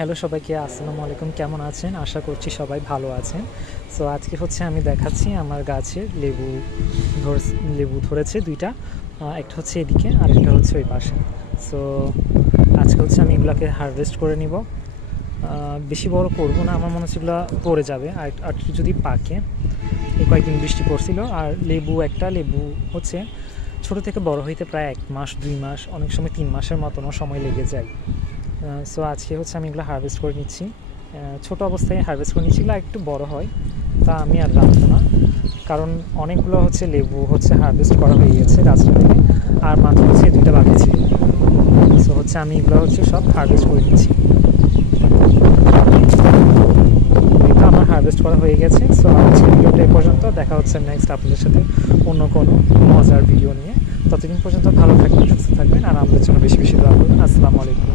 Hello সবাইকে, আসসালামু আলাইকুম। কেমন আছেন? আশা করছি সবাই ভালো আছেন। সো আজকে হচ্ছে আমি দেখাচ্ছি আমার গাছের লেবু ধরেছে ২ টা। একটা হচ্ছে এদিকে আরেকটা হচ্ছে ওই পাশে। সো আজকে হচ্ছে আমি এগুলাকে হারভেস্ট করে নিব। বেশি বড় করব না, আমার মনে হচ্ছে এগুলা পড়ে যাবে আর যদি পাকে। এই কয়েকদিন বৃষ্টি পড়ছিল আর একটা লেবু হচ্ছে ছোট থেকে বড় হইতে প্রায় ১ মাস ২ মাস অনেক সময় ৩ মাসের মতনও সময় লেগে যায়। সো আজকে হচ্ছে আমি এগুলো হারভেস্ট করে নিচ্ছি। ছোট অবস্থায় হারভেস্ট করে নিচ্ছি, এগুলো একটু বড় হয় তা আমি আর রাখবো না, কারণ অনেকগুলো হচ্ছে লেবু হচ্ছে হারভেস্ট করা হয়ে গেছে গাছটা থেকে, আর মাত্র হচ্ছে ২ টা বাকি ছিল। সো হচ্ছে আমি এগুলো হচ্ছে সব হারভেস্ট করে নিচ্ছি। এটা আমার হারভেস্ট করা হয়ে গেছে। সো আজকে ভিডিওটা এই পর্যন্ত, দেখা হচ্ছে নেক্সট আপনাদের সাথে অন্য কোনো মজার ভিডিও নিয়ে। ততদিন পর্যন্ত ভালো থাকবেন, সুস্থ থাকবেন, আর আমাদের জন্য বেশি বেশি দোয়া করবেন। আসসালামু আলাইকুম।